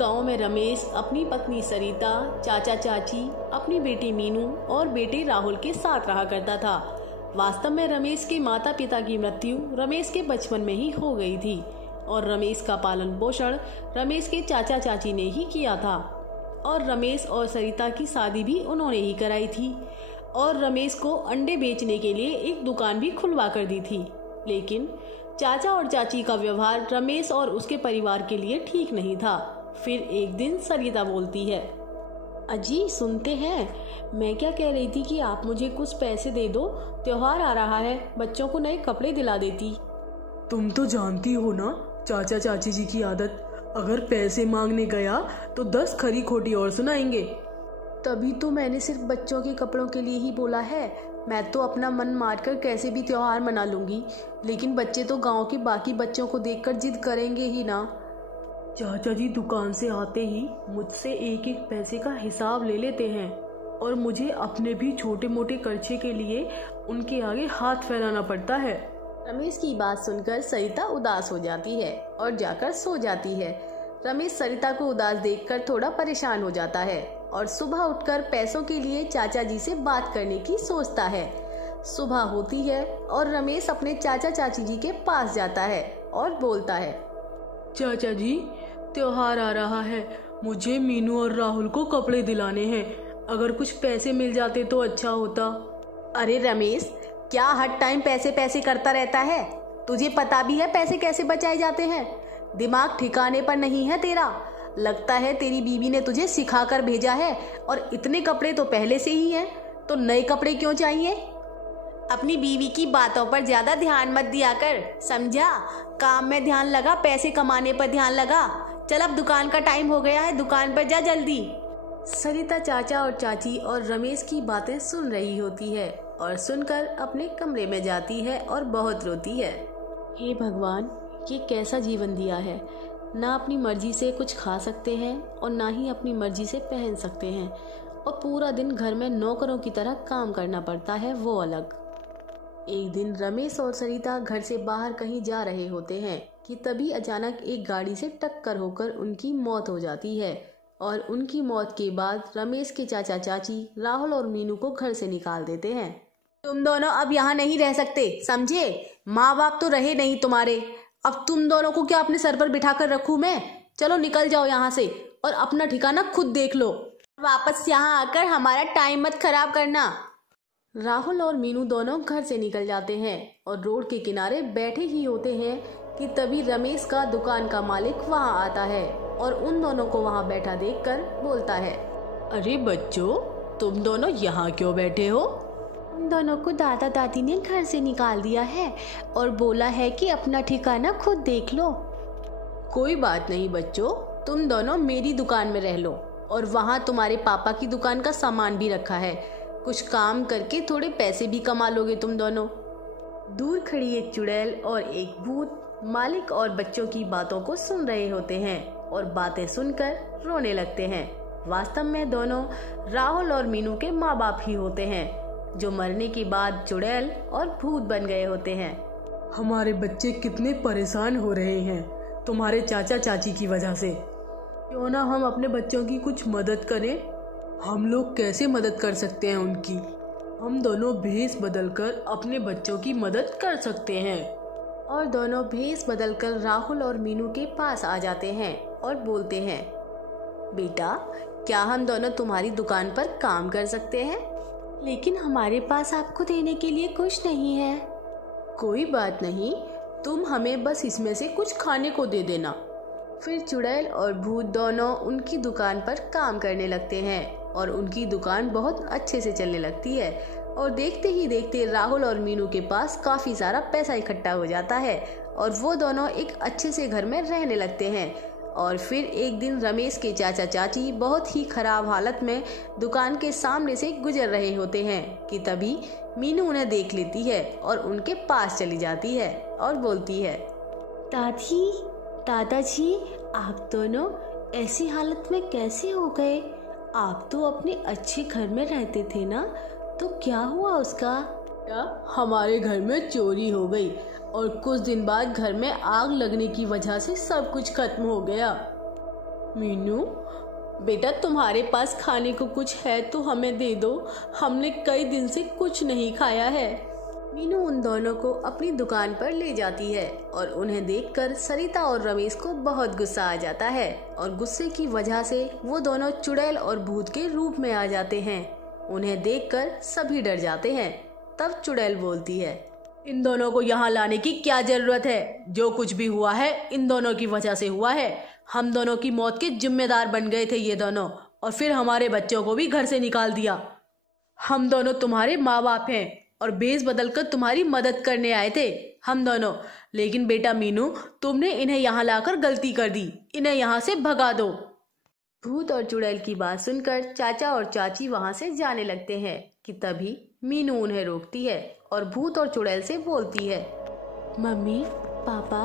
गांव में रमेश अपनी पत्नी सरिता, चाचा चाची, अपनी बेटी मीनू और बेटे राहुल के साथ रहा करता था। वास्तव में रमेश के माता पिता की मृत्यु रमेश के बचपन में ही हो गई थी और रमेश का पालन पोषण रमेश के चाचा चाची ने ही किया था और रमेश और सरिता की शादी भी उन्होंने ही कराई थी और रमेश को अंडे बेचने के लिए एक दुकान भी खुलवा कर दी थी। लेकिन चाचा और चाची का व्यवहार रमेश और उसके परिवार के लिए ठीक नहीं था। फिर एक दिन सरिता बोलती है, अजी सुनते हैं, मैं क्या कह रही थी कि आप मुझे कुछ पैसे दे दो, त्योहार आ रहा है, बच्चों को नए कपड़े दिला देती। तुम तो जानती हो ना चाचा चाची जी की आदत, अगर पैसे मांगने गया तो 10 खरी खोटी और सुनाएंगे। तभी तो मैंने सिर्फ बच्चों के कपड़ों के लिए ही बोला है। मैं तो अपना मन मारकर कैसे भी त्योहार मना लूंगी, लेकिन बच्चे तो गांव के बाकी बच्चों को देखकर जिद करेंगे ही ना। चाचा जी दुकान से आते ही मुझसे एक एक पैसे का हिसाब ले लेते हैं और मुझे अपने भी छोटे मोटे खर्चे के लिए उनके आगे हाथ फैलाना पड़ता है। रमेश की बात सुनकर सरिता उदास हो जाती है और जाकर सो जाती है। रमेश सरिता को उदास देखकर थोड़ा परेशान हो जाता है और सुबह उठकर पैसों के लिए चाचा जी से बात करने की सोचता है। सुबह होती है और रमेश अपने चाचा चाची जी के पास जाता है और बोलता है, चाचा जी त्योहार आ रहा है, मुझे मीनू और राहुल को कपड़े दिलाने हैं, अगर कुछ पैसे मिल जाते तो अच्छा होता। अरे रमेश, क्या हर टाइम पैसे पैसे करता रहता है? तुझे पता भी है पैसे कैसे बचाए जाते हैं? दिमाग ठिकाने पर नहीं है तेरा? लगता है तेरी बीवी ने तुझे सिखा कर भेजा है और इतने कपड़े तो पहले से ही हैं, तो नए कपड़े क्यों चाहिए? अपनी बीवी की बातों पर ज्यादा ध्यान मत दिया कर, समझा? काम में ध्यान लगा, पैसे कमाने पर ध्यान लगा। चल अब दुकान का टाइम हो गया है, दुकान पर जा जल्दी। सरिता चाचा और चाची और रमेश की बातें सुन रही होती है और सुनकर अपने कमरे में जाती है और बहुत रोती है। हे भगवान, ये कैसा जीवन दिया है, ना अपनी मर्जी से कुछ खा सकते हैं और ना ही अपनी मर्जी से पहन सकते हैं और पूरा दिन घर में नौकरों की तरह काम करना पड़ता है, वो अलग। एक दिन रमेश और सरिता घर से बाहर कहीं जा रहे होते हैं कि तभी अचानक एक गाड़ी से टक्कर होकर उनकी मौत हो जाती है और उनकी मौत के बाद रमेश के चाचा चाची राहुल और मीनू को घर से निकाल देते हैं। तुम दोनों अब यहाँ नहीं रह सकते, समझे? माँ बाप तो रहे नहीं तुम्हारे, अब तुम दोनों को क्या अपने सर पर बिठा कर रखूं मैं? चलो निकल जाओ यहाँ से और अपना ठिकाना खुद देख लो। वापस यहाँ आकर हमारा टाइम मत खराब करना। राहुल और मीनू दोनों घर से निकल जाते हैं और रोड के किनारे बैठे ही होते हैं कि तभी रमेश का दुकान का मालिक वहाँ आता है और उन दोनों को वहाँ बैठा देखकर बोलता है, अरे बच्चों, तुम दोनों यहाँ क्यों बैठे हो? उन दोनों को दादा दादी ने घर से निकाल दिया है और बोला है कि अपना ठिकाना खुद देख लो। कोई बात नहीं बच्चों, तुम दोनों मेरी दुकान में रह लो और वहाँ तुम्हारे पापा की दुकान का सामान भी रखा है, कुछ काम करके थोड़े पैसे भी कमा लोगे तुम दोनों। दूर खड़ी एक चुड़ैल और एक भूत मालिक और बच्चों की बातों को सुन रहे होते हैं और बातें सुनकर रोने लगते हैं। वास्तव में दोनों राहुल और मीनू के माँ बाप ही होते हैं, जो मरने के बाद चुड़ैल और भूत बन गए होते हैं। हमारे बच्चे कितने परेशान हो रहे हैं तुम्हारे चाचा चाची की वजह से। क्यों ना हम अपने बच्चों की कुछ मदद करें? हम लोग कैसे मदद कर सकते हैं उनकी? हम दोनों भेष बदलकर अपने बच्चों की मदद कर सकते हैं। और दोनों भेष बदलकर राहुल और मीनू के पास आ जाते हैं और बोलते हैं, बेटा क्या हम दोनों तुम्हारी दुकान पर काम कर सकते हैं? लेकिन हमारे पास आपको देने के लिए कुछ नहीं है। कोई बात नहीं, तुम हमें बस इसमें से कुछ खाने को दे देना। फिर चुड़ैल और भूत दोनों उनकी दुकान पर काम करने लगते हैं और उनकी दुकान बहुत अच्छे से चलने लगती है और देखते ही देखते राहुल और मीनू के पास काफी सारा पैसा इकट्ठा हो जाता है और वो दोनों एक अच्छे से घर में रहने लगते हैं। और फिर एक दिन रमेश के चाचा चाची बहुत ही खराब हालत में दुकान के सामने से गुजर रहे होते हैं कि तभी मीनू उन्हें देख लेती है और उनके पास चली जाती है और बोलती है, दादी दादाजी आप दोनों ऐसी हालत में कैसे हो गए? आप तो अपने अच्छे घर में रहते थे ना, तो क्या हुआ उसका? हमारे घर में चोरी हो गई और कुछ दिन बाद घर में आग लगने की वजह से सब कुछ खत्म हो गया। मीनू बेटा, तुम्हारे पास खाने को कुछ है तो हमें दे दो, हमने कई दिन से कुछ नहीं खाया है। मीनू उन दोनों को अपनी दुकान पर ले जाती है और उन्हें देखकर सरिता और रमेश को बहुत गुस्सा आ जाता है और गुस्से की वजह से वो दोनों चुड़ैल और भूत के रूप में आ जाते हैं। उन्हें देखकर सभी डर जाते हैं। तब चुड़ैल बोलती है, इन दोनों को यहाँ लाने की क्या जरूरत है? जो कुछ भी हुआ है इन दोनों की वजह से हुआ है। हम दोनों की मौत के जिम्मेदार बन गए थे ये दोनों, और फिर हमारे बच्चों को भी घर से निकाल दिया। हम दोनों तुम्हारे माँ बाप हैं और बेस बदल कर तुम्हारी मदद करने आए थे हम दोनों। लेकिन बेटा मीनू, तुमने इन्हें यहाँ लाकर गलती कर दी। इन्हें यहाँ से भगा दो। भूत और चुड़ैल की बात सुनकर चाचा और चाची वहाँ से जाने लगते हैं कि तभी मीनू उन्हें रोकती है और भूत और चुड़ैल से बोलती है, मम्मी पापा,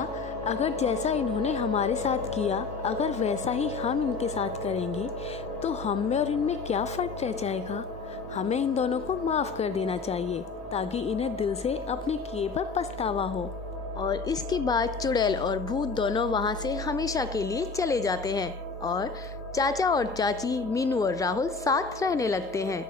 अगर जैसा इन्होंने हमारे साथ किया अगर वैसा ही हम इनके साथ करेंगे तो हम में और इनमें क्या फ़र्क रह जाएगा। हमें इन दोनों को माफ़ कर देना चाहिए ताकि इन्हें दिल से अपने किए पर पछतावा हो। और इसके बाद चुड़ैल और भूत दोनों वहाँ से हमेशा के लिए चले जाते हैं और चाचा और चाची, मीनू और राहुल साथ रहने लगते हैं।